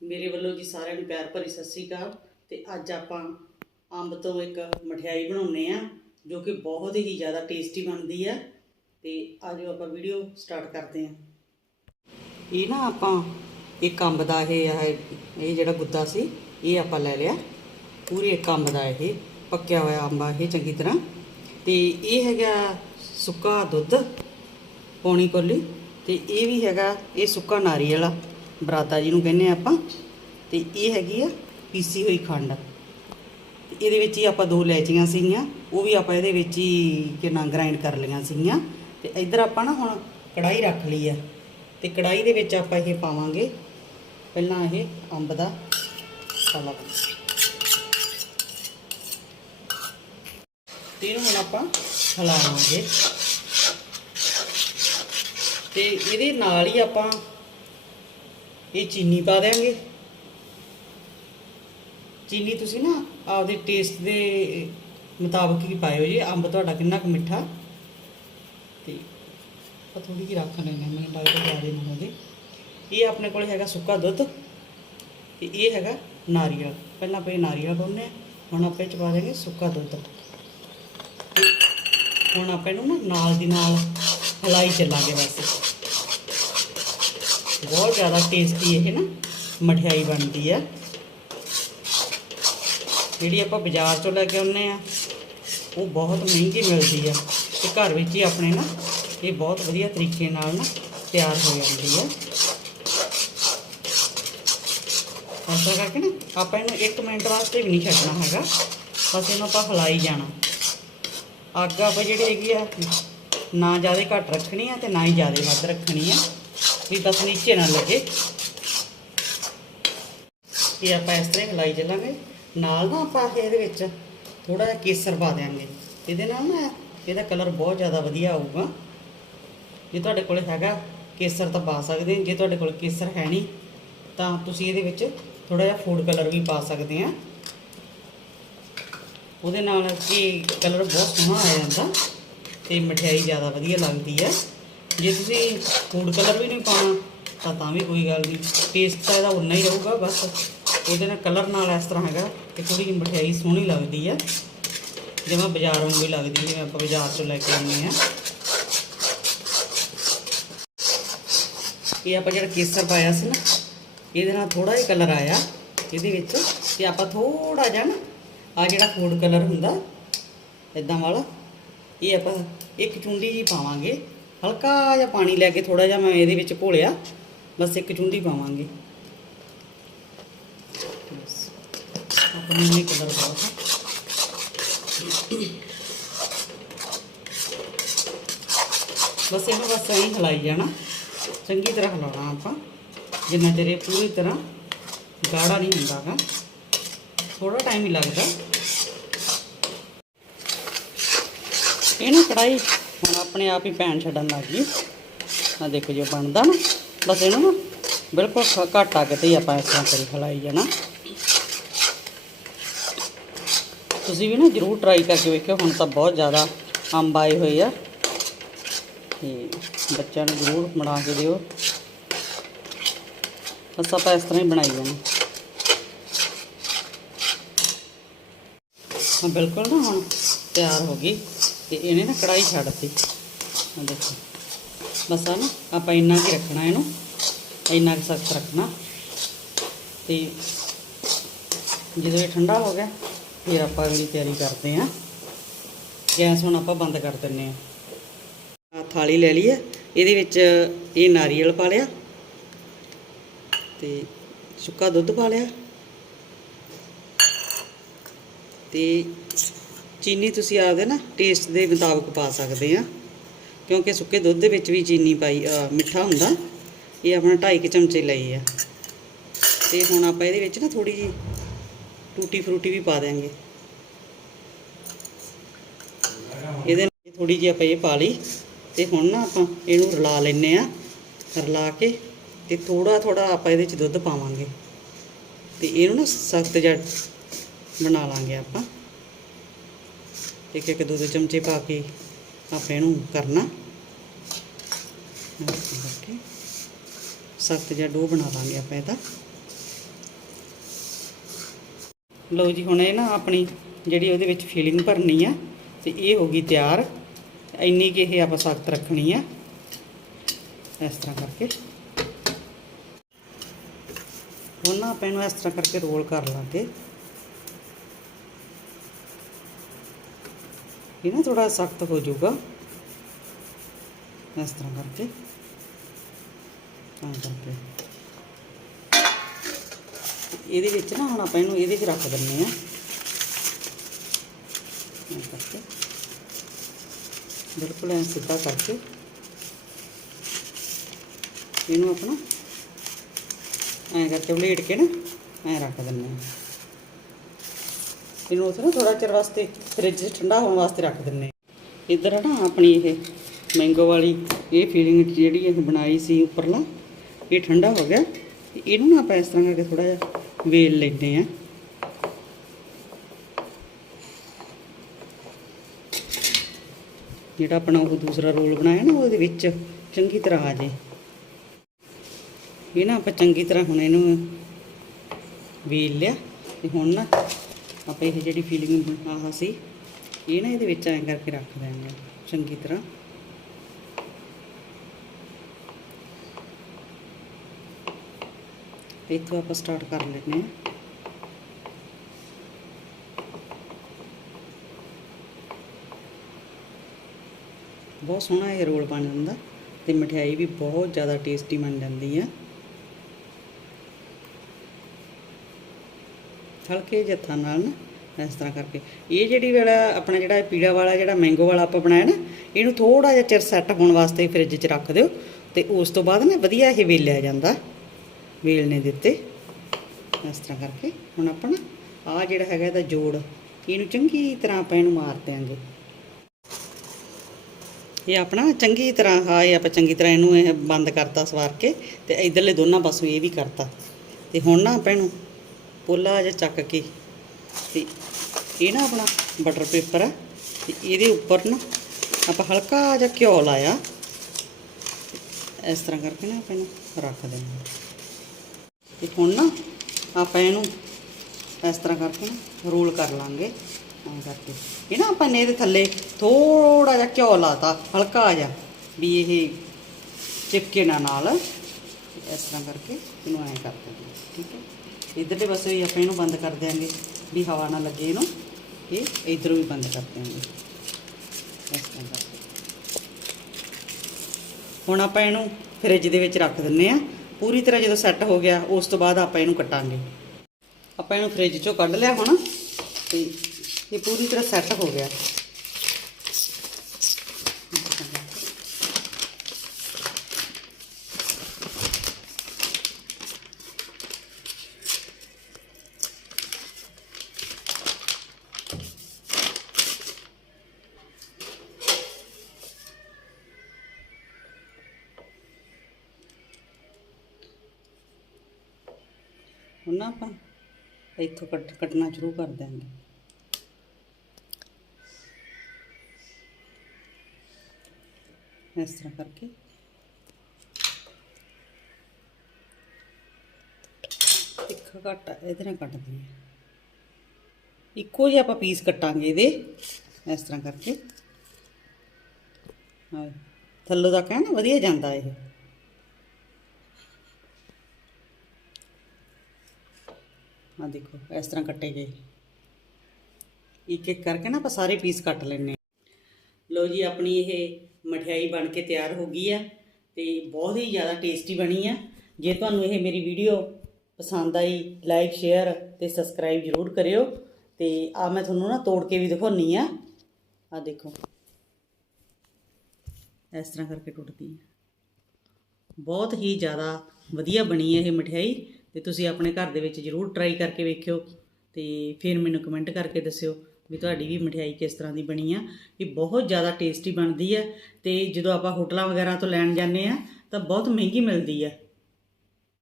ਮੇਰੇ ਵੱਲੋਂ ਜੀ ਸਾਰਿਆਂ ਨੂੰ ਪਿਆਰ ਭਰੀ ਸਤਿ ਸ੍ਰੀ ਅਕਾਲ। ਤੇ ਅੱਜ ਆਪਾਂ ਅੰਬ ਤੋਂ ਇੱਕ ਮਠਿਆਈ ਬਣਾਉਨੇ ਆ ਜੋ ਕਿ ਬਹੁਤ ਹੀ ਜ਼ਿਆਦਾ ਟੇਸਟੀ ਬਣਦੀ ਆ ਤੇ ਆਜੋ ਆਪਾਂ ਵੀਡੀਓ ਸਟਾਰਟ ਕਰਦੇ ਆ ਇਹ ਨਾ ਆਪਾਂ ਇੱਕ ਅੰਬ ਦਾ ਇਹ ਆ, ਇਹ ਜਿਹੜਾ ਗੁੱਦਾ ਸੀ, ਇਹ ਆਪਾਂ ਲੈ ਲਿਆ। ਪੂਰੇ ਇੱਕ ਅੰਬ ਦਾ ਇਹ, ਪੱਕਿਆ ਹੋਇਆ ਅੰਬ ਆ ਇਹ ਚੰਗੀ ਤਰ੍ਹਾਂ। ਤੇ ਇਹ ਹੈਗਾ ਸੁੱਕਾ ਦੁੱਧ, ਪੌਣੀ ਕੋਲੀ। ਤੇ ਇਹ ਵੀ ਹੈਗਾ, ਇਹ ਸੁੱਕਾ ਨਾਰੀਅਲ ਆ। ਬਰਾਤਾ ਜੀ ਨੂੰ ਕਹਿੰਦੇ ਆ ਆਪਾਂ, ਤੇ ਇਹ ਹੈਗੀ ਆ ਪੀਸੀ ਹੋਈ ਖੰਡ। ਇਹਦੇ ਵਿੱਚ ਹੀ ਆਪਾਂ ਦੋ ਲੈਚੀਆਂ ਸੀਗੀਆਂ, ਉਹ ਵੀ ਆਪਾਂ ਇਹਦੇ ਵਿੱਚ ਹੀ ਕਿੰਨਾ ਗ੍ਰਾਈਂਡ ਕਰ ਲਈਆਂ ਸੀਗੀਆਂ। ਤੇ ਇੱਧਰ ਆਪਾਂ ਨਾ ਹੁਣ ਕੜਾਈ ਰੱਖ ਲਈ ਆ। ਤੇ ਕੜਾਈ ਦੇ ਵਿੱਚ ਆਪਾਂ ਇਹ ਪਾਵਾਂਗੇ, ਪਹਿਲਾਂ ਇਹ ਅੰਬ ਦਾ ਮਸਾਲਾ ਤੇ ਇਹਨੂੰ ਹੁਣ ਆਪਾਂ ਹਿਲਾਵਾਂਗੇ। ਤੇ ਇਹਦੇ ਨਾਲ ਹੀ ਆਪਾਂ ਇਹ ਚੀਨੀ ਪਾ ਦੇਾਂਗੇ ਚੀਨੀ ਤੁਸੀਂ ਨਾ ਆਪਦੇ ਟੇਸਟ ਦੇ ਮੁਤਾਬਕ ਹੀ ਪਾਇਓ ਜੀ। ਅੰਬ ਤੁਹਾਡਾ ਕਿੰਨਾ ਕੁ ਮਿੱਠਾ। ਤੇ ਆਪਾਂ ਥੋੜੀ ਜਿਹੀ ਰੱਖ ਲੈਣੇ ਮੈਨੂੰ ਲੱਗਦਾ ਜ਼ਿਆਦਾ ਨਾ ਹੋਵੇ ਇਹ ਆਪਣੇ ਕੋਲ ਹੈਗਾ ਸੁੱਕਾ ਦੁੱਧ। ਤੇ ਇਹ ਹੈਗਾ ਨਾਰੀਅਲ। ਪਹਿਲਾਂ ਆਪਾਂ ਇਹ ਨਾਰੀਅਲ ਪਾਉਂਦੇ ਹਾਂ। ਹੁਣ ਆਪਾਂ ਇਹ ਚ ਪਾ ਦੇਵਾਂਗੇ ਸੁੱਕਾ ਦੁੱਧ। ਹੁਣ ਆਪਾਂ ਇਹਨੂੰ ਨਾ ਨਾਲ ਦੀ ਨਾਲ ਹਲਾਈ ਚੱਲਾਂਗੇ ਬਸ। ਬਹੁਤ ਜ਼ਿਆਦਾ ਟੇਸਟੀ ਇਹ ਨਾ ਮਠਿਆਈ ਬਣਦੀ ਆ। ਜਿਹੜੀ ਆਪਾਂ ਬਾਜ਼ਾਰ ਤੋਂ ਲੈ ਕੇ ਆਉਂਦੇ ਆ, ਉਹ ਬਹੁਤ ਮਹਿੰਗੀ ਮਿਲਦੀ ਆ ਤੇ ਘਰ ਵਿੱਚ ਹੀ ਆਪਣੇ ਨਾ ਇਹ ਬਹੁਤ ਵਧੀਆ ਤਰੀਕੇ ਨਾਲ ਨਾ ਤਿਆਰ ਹੋ ਜਾਂਦੀ ਆ। ਐਸਾ ਕਰਕੇ ਨਾ ਆਪਾਂ ਇਹਨੂੰ 1 ਮਿੰਟ ਵਾਸਤੇ ਵੀ ਨਹੀਂ ਛੱਡਣਾ ਹੈਗਾ, ਬਸ ਇਹਨੂੰ ਆਪਾਂ ਹਿਲਾਈ ਜਾਣਾ। ਅੱਗ ਆਪਾਂ ਜਿਹੜੀ ਹੈਗੀ ਆ, ਨਾ ਜ਼ਿਆਦਾ ਘੱਟ ਰੱਖਣੀ ਆ ਤੇ ਨਾ ਹੀ ਜ਼ਿਆਦਾ ਵੱਧ ਰੱਖਣੀ ਆ। ਵੀ ਬਸ ਨੀਚੇ ਨਾ ਲੱਗੇ। ਇਹ ਆਪਾਂ ਇਸ ਤਰ੍ਹਾਂ ਹੀ ਹਿਲਾਈ ਚੱਲਾਂਗੇ। ਨਾਲ ਨਾ ਆਪਾਂ ਇਹਦੇ ਵਿੱਚ ਥੋੜਾ ਜਿਹਾ ਕੇਸਰ ਪਾ ਦਿਆਂਗੇ। ਇਹਦੇ ਨਾਲ ਨਾ ਇਹਦਾ ਕਲਰ ਬਹੁਤ ਜ਼ਿਆਦਾ ਵਧੀਆ ਆਊਗਾ। ਜੇ ਤੁਹਾਡੇ ਕੋਲ ਹੈਗਾ ਕੇਸਰ ਤਾਂ ਪਾ ਸਕਦੇ ਜੇ ਤੁਹਾਡੇ ਕੋਲ ਕੇਸਰ ਹੈ ਨਹੀਂ, ਤਾਂ ਤੁਸੀਂ ਇਹਦੇ ਵਿੱਚ ਥੋੜਾ ਜਿਹਾ ਫੂਡ ਕਲਰ ਵੀ ਪਾ ਸਕਦੇ ਆ। ਉਹਦੇ ਨਾਲ ਕੀ ਕਲਰ ਬਹੁਤ ਸੋਹਣਾ ਆ ਜਾਂਦਾ ਤੇ ਮਠਿਆਈ ਜ਼ਿਆਦਾ ਵਧੀਆ ਲੱਗਦੀ ਹੈ ਜੇ ਤੁਸੀਂ ਫੂਡ ਕਲਰ ਵੀ ਨਹੀਂ ਪਾਉਣਾ, ਤਾਂ ਤਾਂ ਵੀ ਕੋਈ ਗੱਲ ਨਹੀਂ। ਟੇਸਟ ਤਾਂ ਇਹਦਾ ਉਨਾ ਹੀ ਰਹੂਗਾ, ਬਸ। ਉਹਦੇ ਨਾਲ ਕਲਰ ਨਾਲ ਇਸ ਤਰ੍ਹਾਂ ਹੈਗਾ ਕਿ ਥੋੜੀ ਜਿਹੀ ਮਠਿਆਈ ਸੋਹਣੀ ਲੱਗਦੀ ਹੈ ਜਿਵੇਂ ਬਾਜ਼ਾਰ ਵਾਂਗੂ ਹੀ ਲੱਗਦੀ ਜਿਵੇਂ ਆਪਾਂ ਬਾਜ਼ਾਰ ਤੋਂ ਲੈ ਕੇ ਆਉਂਦੇ ਆ। ਇਹ ਆਪਾਂ ਜਿਹੜਾ ਕੇਸਰ ਪਾਇਆ ਸੀ ਨਾ, ਇਹਦੇ ਨਾਲ ਥੋੜਾ ਜਿਹਾ ਕਲਰ ਆਇਆ। ਇਹਦੇ ਵਿੱਚ ਤੇ ਆਪਾਂ ਥੋੜਾ ਜਿਹਾ ਨਾ ਆ ਜਿਹੜਾ ਫੂਡ ਕਲਰ ਹੁੰਦਾ ਇਦਾਂ ਵਾਲਾ, ਇਹ ਆਪਾਂ ਇੱਕ ਚੁੰਡੀ ਜੀ ਪਾਵਾਂਗੇ। ਹਲਕਾ ਜਿਹਾ ਪਾਣੀ ਲੈ ਕੇ ਥੋੜਾ ਜਿਹਾ ਮੈਂ ਇਹਦੇ ਵਿੱਚ ਘੋਲਿਆ ਬਸ ਇੱਕ ਚੁੰਡੀ ਪਾਵਾਂਗੇ। ਬਸ ਆਪਾਂ ਨੂੰ ਇਹ ਕਲਰ ਬਹੁਤ ਹੈ ਬਸ ਇਹਨੂੰ ਬਸ ਐਂ ਹਿਲਾਈ ਜਾਣਾ। ਚੰਗੀ ਤਰ੍ਹਾਂ ਹਿਲਾਉਣਾ ਆਪਾਂ। ਜਿੰਨਾ ਚਿਰ ਇਹ ਪੂਰੀ ਤਰ੍ਹਾਂ ਗਾੜਾ ਨਹੀਂ ਹੁੰਦਾਗਾ। ਥੋੜਾ ਟਾਈਮ ਹੀ ਲੱਗਦਾ। ਇਹ ਨਾ ਕੜਾਈ ਹੁਣ ਆਪਣੇ ਆਪ ਹੀ ਪੈਣ ਛੱਡਣ ਲੱਗ ਗਈ। ਆ ਦੇਖੋ ਜੋ ਬਣਦਾ ਨਾ, ਬਸ ਇਹਨੂੰ ਨਾ ਬਿਲਕੁਲ ਘ- ਘੱਟ ਅੱਗ ਤੇ ਹੀ ਆਪਾਂ ਇਸ ਤਰ੍ਹਾਂ ਕਰੀ ਖਲਾਈ ਜਾਣਾ। ਤੁਸੀਂ ਵੀ ਨਾ ਜਰੂਰ ਟਰਾਈ ਕਰਕੇ ਵੇਖਿਓ, ਹੁਣ ਤਾਂ ਬਹੁਤ ਜ਼ਿਆਦਾ ਅੰਬ ਆਏ ਹੋਏ ਆ। ਤੇ ਬੱਚਿਆਂ ਨੂੰ ਜ਼ਰੂਰ ਬਣਾ ਕੇ ਦਿਓ। ਬਸ ਆਪਾਂ ਇਸ ਤਰ੍ਹਾਂ ਹੀ ਬਣਾਈ ਜਾਣਾ। ਬਿਲਕੁਲ ਨਾ ਹੁਣ ਤਿਆਰ ਹੋ ਗਈ। ਤੇ ਇਹਨੇ ਨਾ ਕੜਾਈ ਛੱਡਤੀ ਆ ਦੇਖੋ। ਬਸ ਆ ਨਾ ਆਪਾਂ ਇੰਨਾ ਕੀ ਰੱਖਣਾ ਇਹਨੂੰ। ਇੰਨਾ ਕੁ ਸਖਤ ਰੱਖਣਾ। ਤੇ ਜਦੋਂ ਇਹ ਠੰਡਾ ਹੋ ਗਿਆ, ਫਿਰ ਆਪਾਂ ਇਹਦੀ ਤਿਆਰੀ ਕਰਦੇ ਆਂ ਗੈਸ ਹੁਣ ਆਪਾਂ ਬੰਦ ਕਰ ਦਿੰਨੇ ਆ ਆ ਥਾਲੀ ਲੈ ਲਈ ਆ ਇਹਦੇ ਵਿੱਚ ਇਹ ਨਾਰੀਅਲ ਪਾ ਲਿਆ। ਤੇ ਸੁੱਕਾ ਦੁੱਧ ਪਾ ਲਿਆ। ਤੇ ਚੀਨੀ ਤੁਸੀਂ ਆਪਦੇ ਨਾ ਟੇਸਟ ਦੇ ਮੁਤਾਬਕ ਪਾ ਸਕਦੇ ਆ। ਕਿਉਂਕਿ ਸੁੱਕੇ ਦੁੱਧ ਦੇ ਵਿੱਚ ਵੀ ਚੀਨੀ ਪਾਈ ਮਿੱਠਾ ਹੁੰਦਾ। ਇਹ ਆਪਣਾ 2.5 ਚਮਚੇ ਲਈ ਆ। ਤੇ ਹੁਣ ਆਪਾਂ ਇਹਦੇ ਵਿੱਚ ਨਾ ਥੋੜੀ ਜੀ ਟੂਟੀ ਫਰੂਟੀ ਵੀ ਪਾ ਦਿਆਂਗੇ। ਇਹਦੇ ਨਾਲ ਥੋੜੀ ਜਿਹੀ ਆਪਾਂ ਇਹ ਪਾ ਲਈ। ਤੇ ਹੁਣ ਨਾ ਆਪਾਂ ਇਹਨੂੰ ਰਲਾ ਲੈਨੇ ਆ। ਰਲਾ ਕੇ ਤੇ ਥੋੜਾ ਥੋੜਾ ਆਪਾਂ ਇਹਦੇ ਚ ਦੁੱਧ ਪਾਵਾਂਗੇ। ਤੇ ਇਹਨੂੰ ਨਾ ਸਖਤ ਜਿਹਾ ਬਣਾ ਲਾਂਗੇ ਆਪਾਂ। ਇੱਕ ਇੱਕ ਦੋ ਦੋ ਚਮਚੇ ਪਾ ਕੇ ਆਪਾਂ ਇਹਨੂੰ ਕਰਨਾ। ਸਖਤ ਜਿਹਾ ਡੋ ਬਣਾ ਲਾਂਗੇ ਆਪਾਂ ਇਹਦਾ। ਲਓ ਜੀ, ਹੁਣ ਇਹ ਨਾ ਆਪਣੀ ਜਿਹੜੀ ਉਹਦੇ ਵਿੱਚ ਫੀਲਿੰਗ ਭਰਨੀ ਆ, ਤੇ ਇਹ ਹੋ ਗਈ ਤਿਆਰ। ਇੰਨੀ ਕਿ ਇਹ ਆਪਾਂ ਸਖਤ ਰੱਖਣੀ ਆ। ਇਸ ਤਰ੍ਹਾਂ ਕਰਕੇ। ਹੁਣ ਨਾ ਆਪਾਂ ਇਹਨੂੰ ਇਸ ਤਰ੍ਹਾਂ ਕਰਕੇ ਰੋਲ ਕਰ ਲਾਂਗੇ ਇਹ ਨਾ ਥੋੜਾ ਸਖਤ ਹੋ ਜਾਊਗਾ। ਇਸ ਤਰ੍ਹਾਂ ਕਰਕੇ। ਤਾਂ ਕਰਕੇ। ਇਹਦੇ ਵਿੱਚ ਨਾ ਹੁਣ ਆਪਾਂ ਇਹਨੂੰ ਇਹਦੇ 'ਚ ਰੱਖ ਦਿੰਨੇ ਆ ਐਂ ਕਰਕੇ। ਬਿਲਕੁਲ ਐਂ ਸਿੱਧਾ ਕਰਕੇ। ਇਹਨੂੰ ਆਪਣਾ ਐਂ ਕਰਕੇ ਵਲੇਟ ਕੇ ਨਾ ਐਂ ਰੱਖ ਦਿੰਨੇ ਆ ਇਹਨੂੰ ਉੱਥੇ ਨਾ ਥੋੜਾ ਚਿਰ ਵਾਸਤੇ ਫ੍ਰਿਜ 'ਚ ਠੰਡਾ ਹੋਣ ਵਾਸਤੇ ਰੱਖ ਦਿੰਨੇ ਆ ਇੱਧਰ ਨਾ ਆਪਣੀ ਇਹ ਮੈਂਗੋ ਵਾਲੀ, ਇਹ ਫੀਲਿੰਗ ਜਿਹੜੀ ਇਹ ਬਣਾਈ ਸੀ ਉੱਪਰਲਾ ਇਹ ਠੰਡਾ ਹੋ ਗਿਆ। ਇਹਨੂੰ ਨਾ ਆਪਾਂ ਇਸ ਤਰ੍ਹਾਂ ਕਰਕੇ ਥੋੜਾ ਜਿਹਾ ਵੇਲ ਲੈਂਦੇ ਆ ਜਿਹੜਾ ਆਪਣਾ ਉਹ ਦੂਸਰਾ ਰੋਲ ਬਣਾਇਆ ਨਾ ਉਹਦੇ ਵਿੱਚ, ਚੰਗੀ ਤਰ੍ਹਾਂ ਆ ਜੇ। ਇਹ ਨਾ ਆਪਾਂ ਚੰਗੀ ਤਰ੍ਹਾਂ ਹੁਣ ਇਹਨੂੰ ਵੇਲ ਲਿਆ। ਤੇ ਹੁਣ ਨਾ ਆਪਾਂ ਇਹ ਜਿਹੜੀ ਫੀਲਿੰਗ ਆਹ ਸੀ, ਇਹ ਨਾ ਇਹਦੇ ਵਿੱਚ ਐਂ ਕਰਕੇ ਰੱਖ ਦਿਆਂਗੇ ਚੰਗੀ ਤਰ੍ਹਾਂ। ਇੱਥੋਂ ਆਪਾਂ ਸਟਾਰਟ ਕਰ ਲੈਂਦੇ ਹਾਂ। ਬਹੁਤ ਸੋਹਣਾ ਇਹ ਰੋਲ ਬਣ ਜਾਂਦਾ ਤੇ ਮਠਿਆਈ ਵੀ ਬਹੁਤ ਜ਼ਿਆਦਾ ਟੇਸਟੀ ਬਣ ਜਾਂਦੀ ਹੈ ਹਲਕੇ ਜੱਥਾਂ ਨਾਲ ਨਾ, ਇਸ ਤਰ੍ਹਾਂ ਕਰਕੇ। ਇਹ ਜਿਹੜੀ ਵਾਲਾ ਆਪਣਾ ਜਿਹੜਾ ਪੀੜਾ ਵਾਲਾ, ਜਿਹੜਾ ਮੈਂਗੋ ਵਾਲਾ ਆਪਾਂ ਬਣਾਇਆ ਨਾ, ਇਹਨੂੰ ਥੋੜਾ ਜਿਹਾ ਚਿਰ ਸੈੱਟ ਹੋਣ ਵਾਸਤੇ ਫ੍ਰਿਜ 'ਚ ਰੱਖ ਦਿਓ ਤੇ ਉਸ ਤੋਂ ਬਾਅਦ ਨਾ ਵਧੀਆ ਇਹ ਵੇਲਿਆ ਜਾਂਦਾ, ਵੇਲਣੇ ਦਿੱਤੇ ਇਸ ਤਰ੍ਹਾਂ ਕਰਕੇ ਹੁਣ ਆਪਾਂ ਨਾ ਆ ਜਿਹੜਾ ਹੈਗਾ ਇਹਦਾ ਜੋੜ, ਇਹਨੂੰ ਚੰਗੀ ਤਰ੍ਹਾਂ ਆਪਾਂ ਇਹਨੂੰ ਮਾਰ ਦਿਆਂਗੇ। ਇਹ ਆਪਣਾ ਚੰਗੀ ਤਰ੍ਹਾਂ ਹਾਂ ਇਹ ਆਪਾਂ ਚੰਗੀ ਤਰ੍ਹਾਂ ਇਹਨੂੰ ਇਹ ਬੰਦ ਕਰਤਾ ਸਵਾਰ ਕੇ ਤੇ ਇਧਰਲੇ ਦੋਨਾਂ ਪਾਸੋਂ ਇਹ ਵੀ ਕਰਤਾ। ਤੇ ਹੁਣ ਨਾ ਆਪਾਂ ਇਹਨੂੰ ਪੋਲਾ ਜਿਹਾ ਚੱਕ ਕੇ ਤੇ ਇਹ ਨਾ ਆਪਣਾ ਬਟਰ ਪੇਪਰ ਆ ਤੇ ਇਹਦੇ ਉੱਪਰ ਨਾ ਆਪਾਂ ਹਲਕਾ ਜਿਹਾ ਘਿਓ ਲਾਇਆ। ਇਸ ਤਰ੍ਹਾਂ ਕਰਕੇ ਨਾ ਆਪਾਂ ਇਹਨੂੰ ਰੱਖ ਦੇਣਾ ਤੇ ਹੁਣ ਨਾ ਆਪਾਂ ਇਹਨੂੰ ਇਸ ਤਰ੍ਹਾਂ ਕਰਕੇ ਨਾ ਰੋਲ ਕਰ ਲਾਂਗੇ। ਐਂ ਕਰਕੇ। ਇਹ ਨਾ ਆਪਾਂ ਨੇ ਇਹਦੇ ਥੱਲੇ ਥੋੜਾ ਜਿਹਾ ਘਿਓ ਲਾਤਾ, ਹਲਕਾ ਜਿਹਾ, ਵੀ ਇਹ ਚਿਪਕੇ ਨਾ ਨਾਲ। ਇਸ ਤਰ੍ਹਾਂ ਕਰਕੇ ਇਹਨੂੰ ਐਂ ਕਰ ਦਿੰਦੇ ਠੀਕ ਹੈ? ਇਧਰਲੇ ਪਾਸੇ ਵੀ ਆਪਾਂ ਇਹਨੂੰ ਬੰਦ ਕਰ ਦਿਆਂਗੇ, ਵੀ ਹਵਾ ਨਾ ਲੱਗੇ ਇਹਨੂੰ ਇਹ ਇਧਰੋਂ ਵੀ ਬੰਦ ਕਰ ਦਿਆਂਗੇ। ਇਸ ਤਰ੍ਹਾਂ ਕਰਕੇ। ਹੁਣ ਆਪਾਂ ਇਹਨੂੰ ਫ੍ਰਿਜ ਦੇ ਵਿੱਚ ਰੱਖ ਦਿੰਨੇ ਆ। ਪੂਰੀ ਤਰ੍ਹਾਂ ਜਦੋਂ ਸੈੱਟ ਹੋ ਗਿਆ, ਉਸ ਤੋਂ ਬਾਅਦ ਆਪਾਂ ਇਹਨੂੰ ਕੱਟਾਂਗੇ। ਆਪਾਂ ਇਹਨੂੰ ਫ੍ਰਿਜ ਚੋਂ ਕੱਢ ਲਿਆ ਹੁਣ, ਤੇ ਇਹ ਪੂਰੀ ਤਰ੍ਹਾਂ ਸੈੱਟ ਹੋ ਗਿਆ। ਹੁਣ ਨਾ ਆਪਾਂ, ਇੱਥੋਂ ਕੱਟ, ਕੱਟਣਾ ਸ਼ੁਰੂ ਕਰ ਦਿਆਂਗੇ। ਇਸ ਤਰ੍ਹਾਂ ਕਰਕੇ। ਤਿੱਖਾ ਕੱਟ ਇਹਦੇ ਨਾਲ ਕੱਟ ਦਿੰਦੇ ਇੱਕੋ ਜਿਹਾ ਆਪਾਂ ਪੀਸ ਕੱਟਾਂਗੇ ਇਹਦੇ, ਇਸ ਤਰ੍ਹਾਂ ਕਰਕੇ। ਹਾਂ, ਥੱਲੋਂ ਦਾ ਕਹਿਣਾ ਵਧੀਆ ਜਾਂਦਾ ਇਹ। ਆ ਦੇਖੋ, ਇਸ ਤਰ੍ਹਾਂ ਕੱਟੇ ਗਏ। ਇੱਕ ਇੱਕ ਕਰਕੇ ਨਾ ਆਪਾਂ ਸਾਰੇ ਪੀਸ ਕੱਟ ਲੈਣੇ ਲੋ ਜੀ, ਆਪਣੀ ਇਹ ਮਠਿਆਈ ਬਣ ਕੇ ਤਿਆਰ ਹੋ ਗਈ ਆ ਤੇ ਬਹੁਤ ਹੀ ਜ਼ਿਆਦਾ ਟੇਸਟੀ ਬਣੀ ਆ। ਜੇ ਤੁਹਾਨੂੰ ਇਹ ਮੇਰੀ ਵੀਡੀਓ ਪਸੰਦ ਆਈ ਲਾਈਕ ਸ਼ੇਅਰ ਤੇ ਸਬਸਕ੍ਰਾਈਬ ਜਰੂਰ ਕਰਿਓ। ਤੇ ਆ ਮੈਂ ਤੁਹਾਨੂੰ ਨਾ ਤੋੜ ਕੇ ਵੀ ਦਿਖਾਉਣੀ ਆ। ਆ ਦੇਖੋ, ਇਸ ਤਰ੍ਹਾਂ ਕਰਕੇ ਟੁੱਟਦੀ ਹੈ ਬਹੁਤ ਹੀ ਜ਼ਿਆਦਾ ਵਧੀਆ ਬਣੀ ਹੈ ਇਹ ਮਠਿਆਈ। ਤੇ ਤੁਸੀਂ ਆਪਣੇ ਘਰ ਦੇ ਵਿੱਚ ਜ਼ਰੂਰ ਟਰਾਈ ਕਰਕੇ ਵੇਖਿਓ ਤੇ ਫਿਰ ਮੈਨੂੰ ਕਮੈਂਟ ਕਰਕੇ ਦੱਸਿਓ ਵੀ ਤੁਹਾਡੀ ਵੀ ਮਠਿਆਈ ਕਿਸ ਤਰ੍ਹਾਂ ਦੀ ਬਣੀ ਆ ਇਹ ਬਹੁਤ ਜ਼ਿਆਦਾ ਟੇਸਟੀ ਬਣਦੀ ਹੈ ਤੇ ਜਦੋਂ ਆਪਾਂ ਹੋਟਲਾਂ ਵਗੈਰਾ ਤੋਂ ਲੈਣ ਜਾਂਦੇ ਆ ਤਾਂ ਬਹੁਤ ਮਹਿੰਗੀ ਮਿਲਦੀ ਹੈ